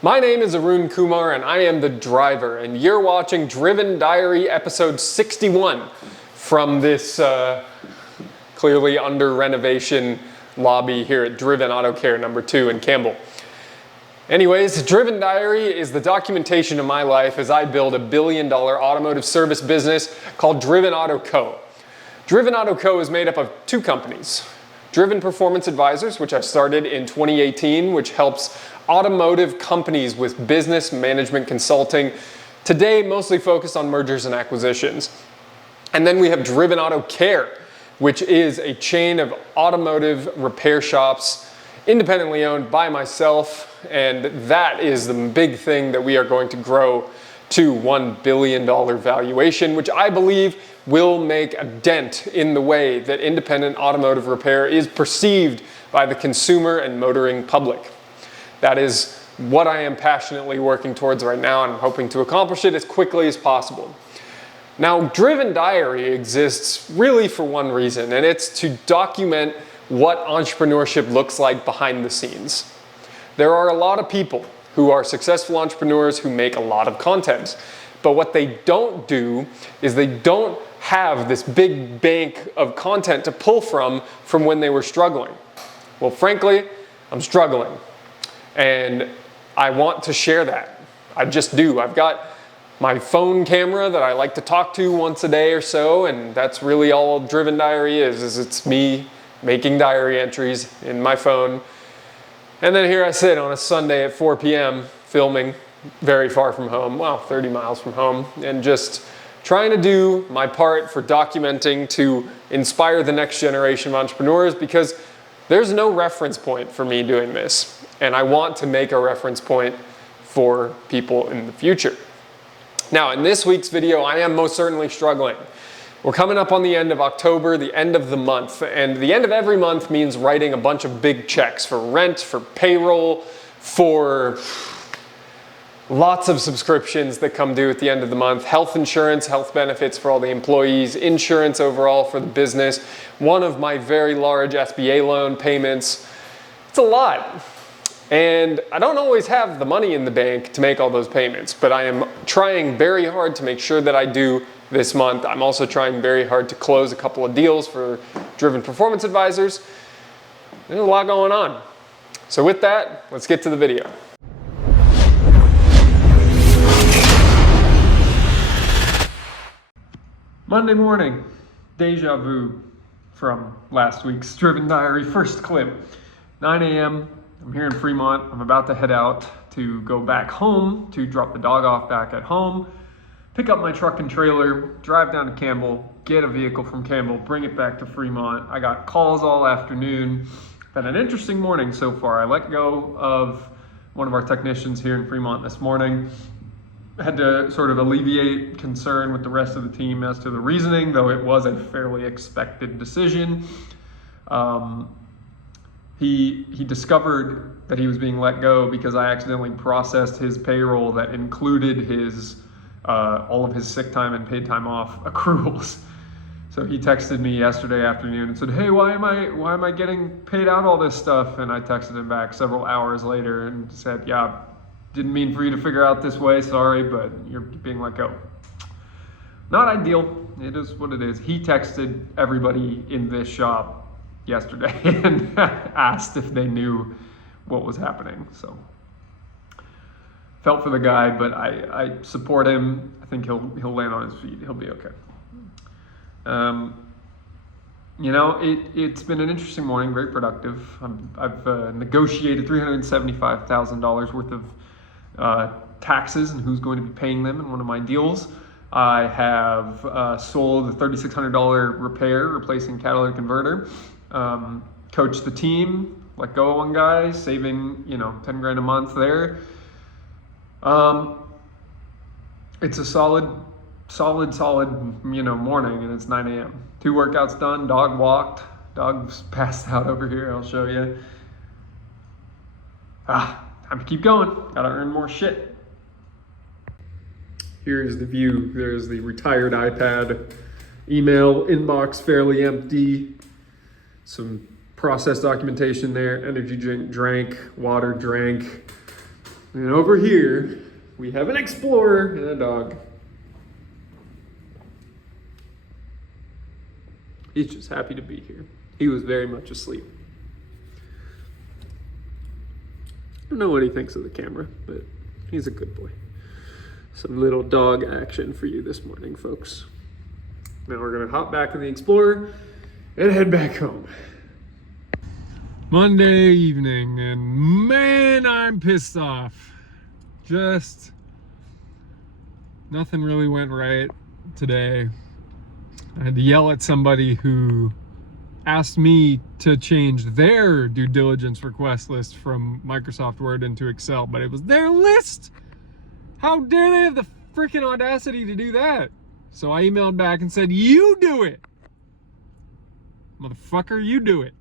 My name is Arun Kumar and I am the driver, and you're watching Driven Diary episode 61 from this clearly under renovation lobby here at Driven Auto Care number 2 in Campbell. Anyways, Driven Diary is the documentation of my life as I build a $1 billion automotive service business called Driven Auto Co. Driven Auto Co. is made up of two companies. Driven Performance Advisors, which I started in 2018, which helps automotive companies with business management consulting, today mostly focused on mergers and acquisitions. And then we have Driven Auto Care, which is a chain of automotive repair shops independently owned by myself, and that is the big thing that we are going to grow to $1 billion valuation, which I believe will make a dent in the way that independent automotive repair is perceived by the consumer and motoring public. That is what I am passionately working towards right now, and I'm hoping to accomplish it as quickly as possible. Now, Driven Diary exists really for one reason, and it's to document what entrepreneurship looks like behind the scenes. There are a lot of people who are successful entrepreneurs who make a lot of content, but what they don't do is they don't have this big bank of content to pull from when they were struggling. Well, frankly, I'm struggling, and I want to share that. I just do. I've got my phone camera that I like to talk to once a day or so, and that's really all Driven Diary is it's me making diary entries in my phone. And then here I sit on a Sunday at 4 p.m. filming very far from home, well, 30 miles from home, and just trying to do my part for documenting to inspire the next generation of entrepreneurs, because there's no reference point for me doing this, and I want to make a reference point for people in the future. Now, in this week's video, I am most certainly struggling. We're coming up on the end of October, the end of the month, and the end of every month means writing a bunch of big checks for rent, for payroll, for lots of subscriptions that come due at the end of the month, health insurance, health benefits for all the employees, insurance overall for the business, one of my very large SBA loan payments. It's a lot. And I don't always have the money in the bank to make all those payments, but I am trying very hard to make sure that I do this month. I'm also trying very hard to close a couple of deals for Driven Performance Advisors. There's a lot going on. So with that, let's get to the video. Monday morning, deja vu from last week's Driven Diary first clip. 9 a.m., I'm here in Fremont. I'm about to head out to go back home to drop the dog off back at home, pick up my truck and trailer, drive down to Campbell, get a vehicle from Campbell, bring it back to Fremont. I got calls all afternoon. Been an interesting morning so far. I let go of one of our technicians here in Fremont this morning. Had to sort of alleviate concern with the rest of the team as to the reasoning, though it was a fairly expected decision. He discovered that he was being let go because I accidentally processed his payroll that included his all of his sick time and paid time off accruals. So he texted me yesterday afternoon and said, "Hey, why am I getting paid out all this stuff?" And I texted him back several hours later and said, "Yeah, didn't mean for you to figure out this way, sorry, but you're being let go." Not ideal. It is what it is. He texted everybody in this shop yesterday and asked if they knew what was happening. So felt for the guy, but I support him. I think he'll land on his feet. He'll be okay. You know, it's been an interesting morning, very productive. I've negotiated $375,000 worth of taxes and who's going to be paying them in one of my deals. I have sold a $3,600 repair, replacing catalytic converter. Coached the team, let go of one guy, saving 10 grand a month there. It's a solid morning, and it's 9 a.m. 2 workouts done, dog walked, dog's passed out over here, I'll show you. Time to keep going, gotta earn more shit. Here's the view. There's the retired iPad, email inbox fairly empty, some process documentation there, energy drink drank, water drank, And over here, we have an Explorer and a dog. He's just happy to be here. He was very much asleep. I don't know what he thinks of the camera, but he's a good boy. Some little dog action for you this morning, folks. Now we're gonna hop back in the Explorer and head back home. Monday evening, and man, I'm pissed off. Just nothing really went right today. I had to yell at somebody who asked me to change their due diligence request list from Microsoft Word into Excel, but it was their list. How dare they have the freaking audacity to do that? So I emailed back and said, you do it. Motherfucker, you do it.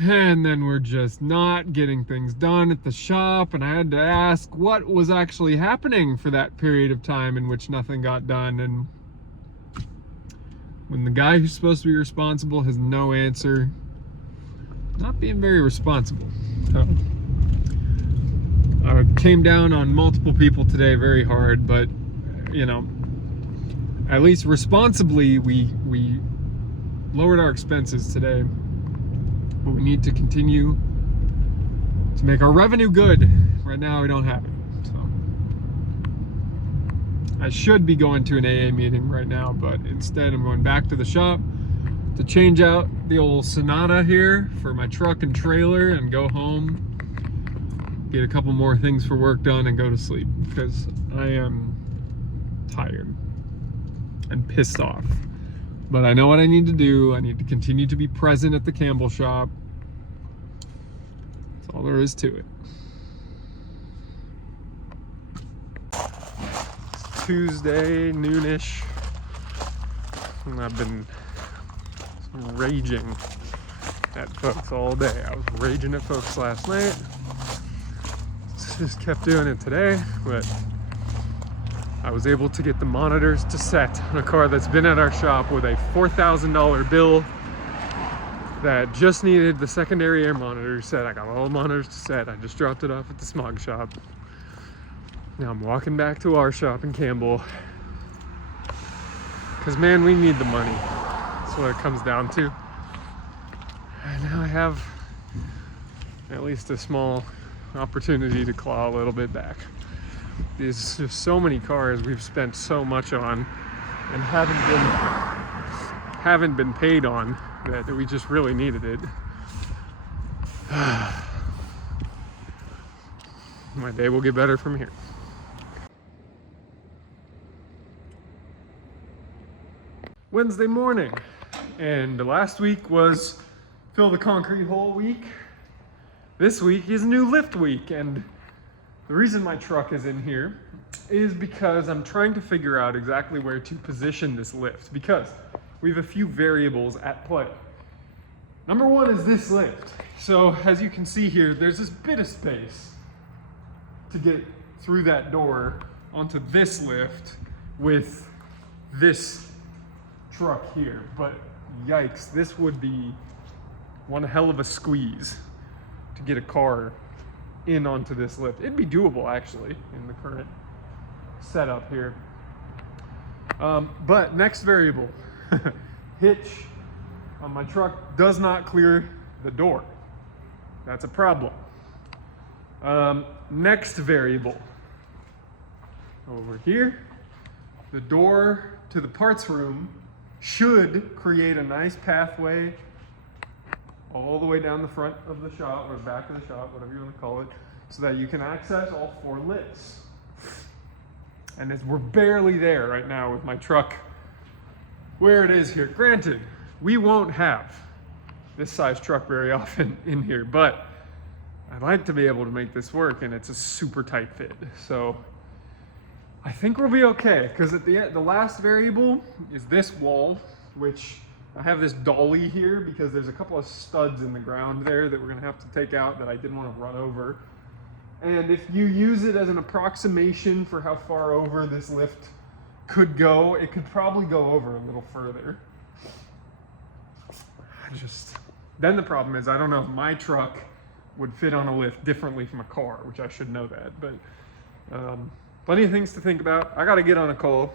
And then we're just not getting things done at the shop, and I had to ask what was actually happening for that period of time in which nothing got done. And when the guy who's supposed to be responsible has no answer, not being very responsible. So I came down on multiple people today very hard, but you know, at least responsibly we lowered our expenses today. But we need to continue to make our revenue good. Right now we don't have it. So I should be going to an AA meeting right now, but instead I'm going back to the shop to change out the old Sonata here for my truck and trailer and go home, get a couple more things for work done and go to sleep because I am tired and pissed off. But I know what I need to do. I need to continue to be present at the Campbell shop. That's all there is to it. It's Tuesday, noonish. And I've been raging at folks all day. I was raging at folks last night. Just kept doing it today, but I was able to get the monitors to set on a car that's been at our shop with a $4,000 bill that just needed the secondary air monitor set. I got all the monitors to set. I just dropped it off at the smog shop. Now I'm walking back to our shop in Campbell. Because man, we need the money. That's what it comes down to. And now I have at least a small opportunity to claw a little bit back. There's just so many cars we've spent so much on and haven't been paid on that we just really needed it. My day will get better from here. Wednesday morning, and last week was fill the concrete hole week. This week is new lift week, and the reason my truck is in here is because I'm trying to figure out exactly where to position this lift because we have a few variables at play. Number one is this lift. So as you can see here, there's this bit of space to get through that door onto this lift with this truck here. But yikes, this would be one hell of a squeeze to get a car in onto this lift. It'd be doable actually in the current setup here. But next variable, hitch on my truck does not clear the door. That's a problem. Next variable, over here, the door to the parts room should create a nice pathway all the way down the front of the shop or back of the shop, whatever you want to call it, so that you can access all four lifts. And we're barely there right now with my truck where it is here. Granted, we won't have this size truck very often in here, but I'd like to be able to make this work, and it's a super tight fit. So I think we'll be okay, because at the last variable is this wall, which I have this dolly here because there's a couple of studs in the ground there that we're gonna have to take out that I didn't want to run over. And if you use it as an approximation for how far over this lift could go, it could probably go over a little further. Then the problem is I don't know if my truck would fit on a lift differently from a car, which I should know that. But plenty of things to think about. I got to get on a call.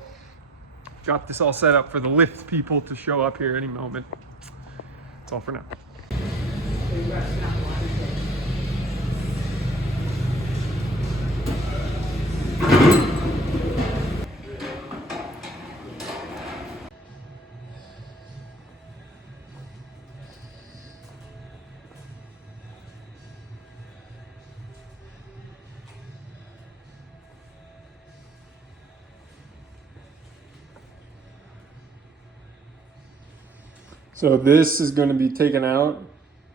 Got this all set up for the lift people to show up here any moment. That's all for now. So this is going to be taken out,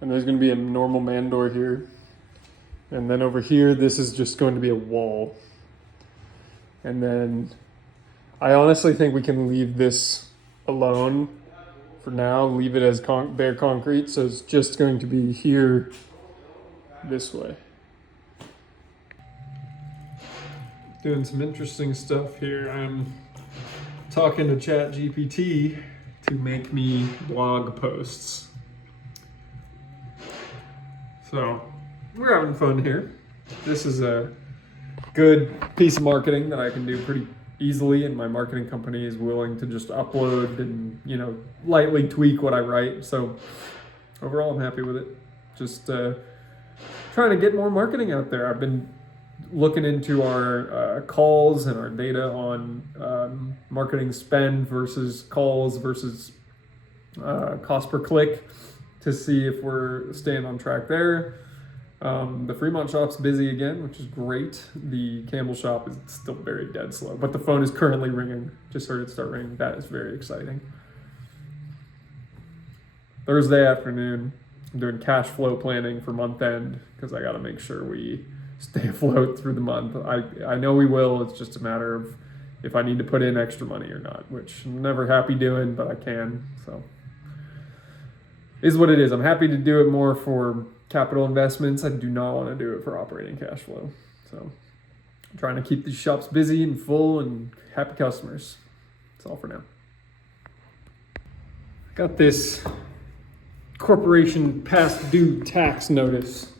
and there's going to be a normal man door here. And then over here, this is just going to be a wall. And then I honestly think we can leave this alone for now, leave it as bare concrete. So it's just going to be here this way. Doing some interesting stuff here. I'm talking to ChatGPT to make me blog posts. So we're having fun here. This is a good piece of marketing that I can do pretty easily, and my marketing company is willing to just upload and, you know, lightly tweak what I write. So overall, I'm happy with it. Just trying to get more marketing out there. I've been looking into our calls and our data on marketing spend versus calls versus cost per click to see if we're staying on track there. The Fremont shop's busy again, which is great. The Campbell shop is still very dead slow, but the phone is currently ringing. Just heard it start ringing. That is very exciting. Thursday afternoon, I'm doing cash flow planning for month end because I got to make sure we stay afloat through the month. I know we will. It's just a matter of if I need to put in extra money or not, which I'm never happy doing, but I can. So is what it is. I'm happy to do it more for capital investments. I do not want to do it for operating cash flow. So I'm trying to keep these shops busy and full and happy customers. That's all for now. Got this corporation past due tax notice.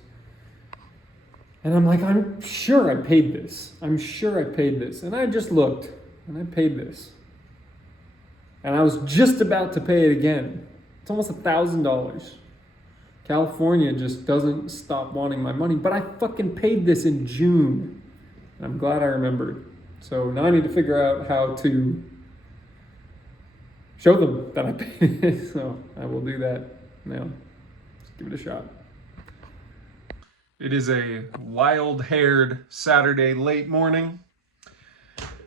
And I'm like, I'm sure I paid this. I'm sure I paid this. And I just looked and I paid this. And I was just about to pay it again. It's almost $1,000. California just doesn't stop wanting my money, but I fucking paid this in June. And I'm glad I remembered. So now I need to figure out how to show them that I paid it. So I will do that now. Let's give it a shot. It is a wild-haired Saturday late morning.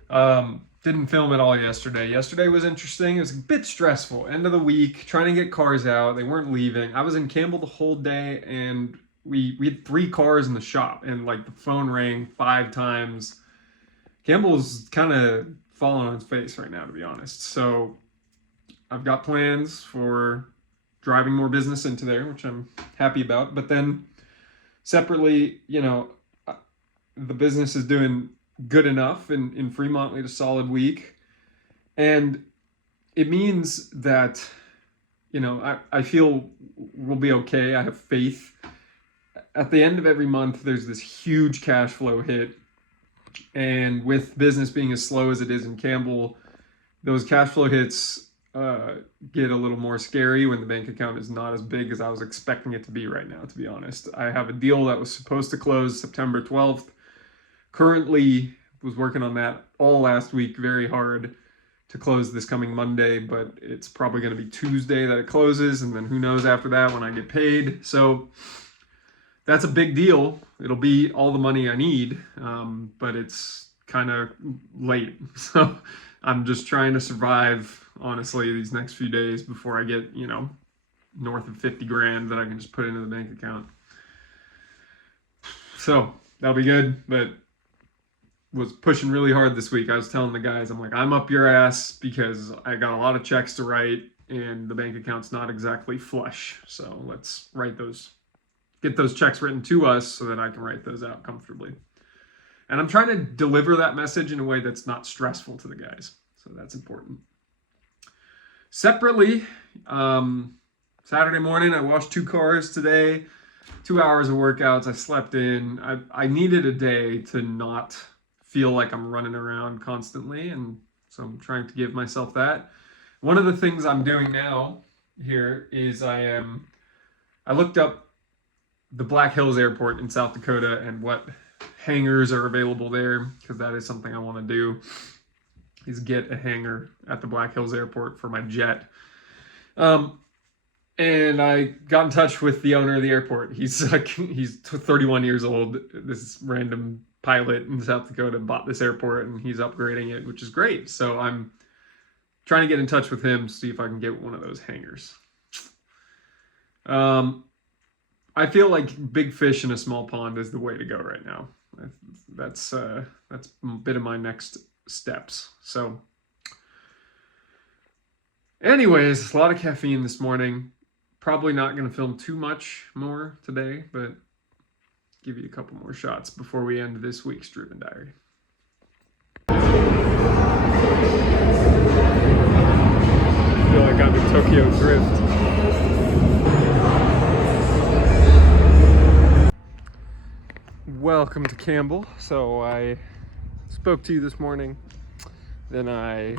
Didn't film it all yesterday. Yesterday was interesting. It was a bit stressful. End of the week, trying to get cars out. They weren't leaving. I was in Campbell the whole day, and we had 3 cars in the shop, and like the phone rang 5 times. Campbell's kind of falling on his face right now, to be honest. So I've got plans for driving more business into there, which I'm happy about. But then separately, you know, the business is doing good enough in Fremont. We had a solid week. And it means that, you know, I feel we'll be okay. I have faith. At the end of every month, there's this huge cash flow hit. And with business being as slow as it is in Campbell, those cash flow hits get a little more scary when the bank account is not as big as I was expecting it to be right now, to be honest. I have a deal that was supposed to close September 12th. Currently was working on that all last week very hard to close this coming Monday, but it's probably going to be Tuesday that it closes, and then who knows after that when I get paid. So that's a big deal. It'll be all the money I need, but it's kind of late. So I'm just trying to survive, honestly, these next few days before I get, you know, north of 50 grand that I can just put into the bank account. So that'll be good, but was pushing really hard this week. I was telling the guys, I'm like, I'm up your ass because I got a lot of checks to write and the bank account's not exactly flush. So let's get those checks written to us so that I can write those out comfortably. And I'm trying to deliver that message in a way that's not stressful to the guys. So that's important. Separately, Saturday morning, I washed 2 cars today. 2 hours of workouts. I slept in. I needed a day to not feel like I'm running around constantly, and so I'm trying to give myself that. One of the things I'm doing now here is I looked up the Black Hills Airport in South Dakota and what hangars are available there, because that is something I want to do, is get a hangar at the Black Hills Airport for my jet. And I got in touch with the owner of the airport. He's 31 years old. This random pilot in South Dakota bought this airport and he's upgrading it, which is great. So I'm trying to get in touch with him, see if I can get one of those hangars. I feel like big fish in a small pond is the way to go right now. That's a bit of my next steps. So anyways, a lot of caffeine this morning. Probably not going to film too much more today, but give you a couple more shots before we end this week's Driven Diary. I feel like I'm in Tokyo Drift. Welcome to Campbell. So I spoke to you this morning, then I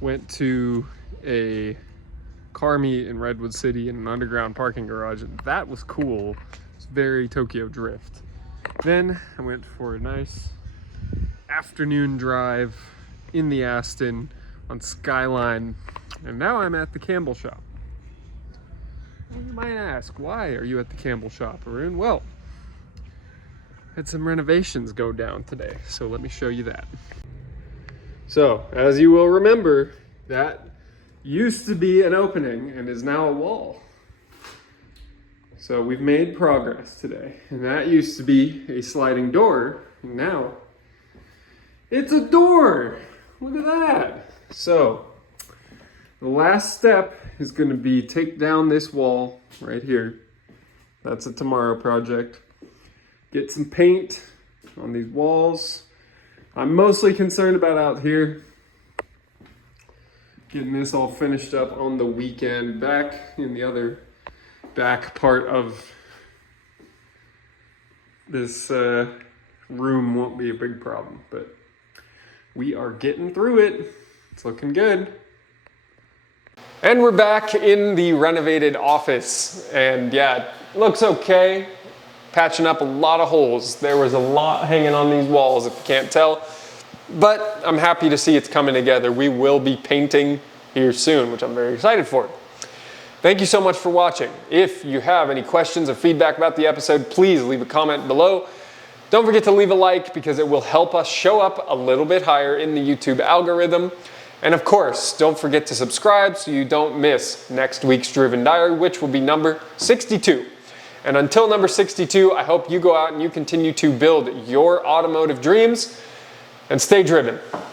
went to a car meet in Redwood City in an underground parking garage, and that was cool. It's very Tokyo Drift. Then I went for a nice afternoon drive in the Aston on Skyline, and now I'm at the Campbell shop. Well, you might ask, why are you at the Campbell shop, Arun? Well, had some renovations go down today, so let me show you that. So, as you will remember, that used to be an opening and is now a wall. So we've made progress today. And that used to be a sliding door, and now it's a door. Look at that. So the last step is going to be take down this wall right here. That's a tomorrow project. Get some paint on these walls. I'm mostly concerned about out here. Getting this all finished up on the weekend. Back in the other back part of this room won't be a big problem, but we are getting through it. It's looking good. And we're back in the renovated office, and yeah, it looks okay. Patching up a lot of holes. There was a lot hanging on these walls, if you can't tell. But I'm happy to see it's coming together. We will be painting here soon, which I'm very excited for. Thank you so much for watching. If you have any questions or feedback about the episode, please leave a comment below. Don't forget to leave a like because it will help us show up a little bit higher in the YouTube algorithm. And of course, don't forget to subscribe so you don't miss next week's Driven Diary, which will be number 62. And until number 62, I hope you go out and you continue to build your automotive dreams and stay driven.